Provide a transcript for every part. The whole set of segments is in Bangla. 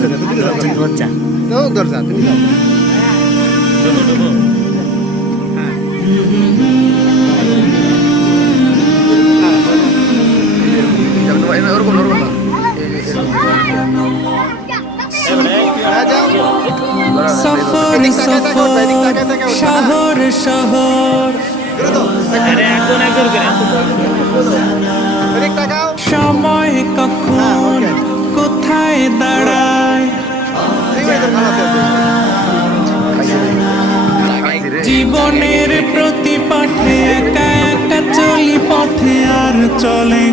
কাছে যা, তুমি যাও দরজা তো দরজা তুমি যাও ঢোকো ঢোকো হ্যাঁ ওরকম ওরকম না হ্যাঁ যাও সফর এদিক তাকায় তাকায় উঠবা, এদিক সফর তাকায় তাকায় উঠবা, শহর শহর দ্রুত আরে একজন একজন করে এদিক তাকাও সময় কখন ওকে। কোথায় দাঁড়ায় দুই মিনিট ভালো আছে জীবনের প্রতি পাঠে একা একা চলি পথে আর চলে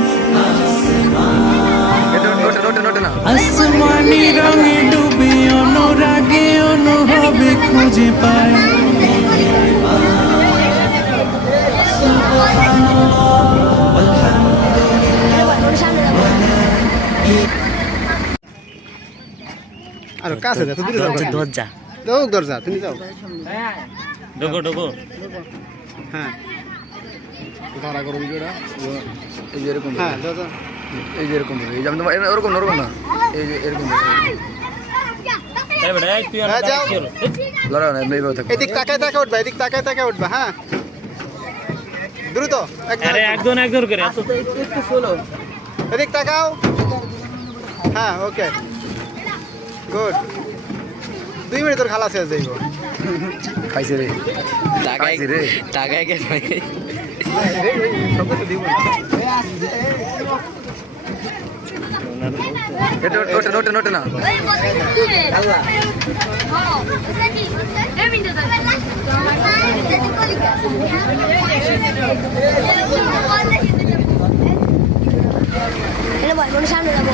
নোটে নোটে না আসমানি রঙে ডুবে অনুরাগে অনুভবে খুঁজে পায় আর কাছে যা, তুমি যাও দরজা তো দরজা তুমি যাও ঢোকো ঢোকো হ্যাঁ ধারা করো ভিডিওটা এই যে এরকম হ্যাঁ দরজা এই যে এরকম এই যে আমি তোমার ওরকম ওরকম না এই যে এরকম আরে বেটা তুই আর হ্যাঁ, যাও। কি হলো লড়া না এইভাবে থাকবে এদিক তাকায় তাকায় উঠবা, এদিক তাকায় তাকায় উঠবা, হ্যাঁ দ্রুত আরে একজন একজন করে এত এদিক তাকাও হ্যাঁ ওকে গুড 2 মিনিট তোর খালাস হয়ে যাইব খাইছে রে খাইছে রে টাকায় কে নোটে নোটে নোটে না সামনে যাবো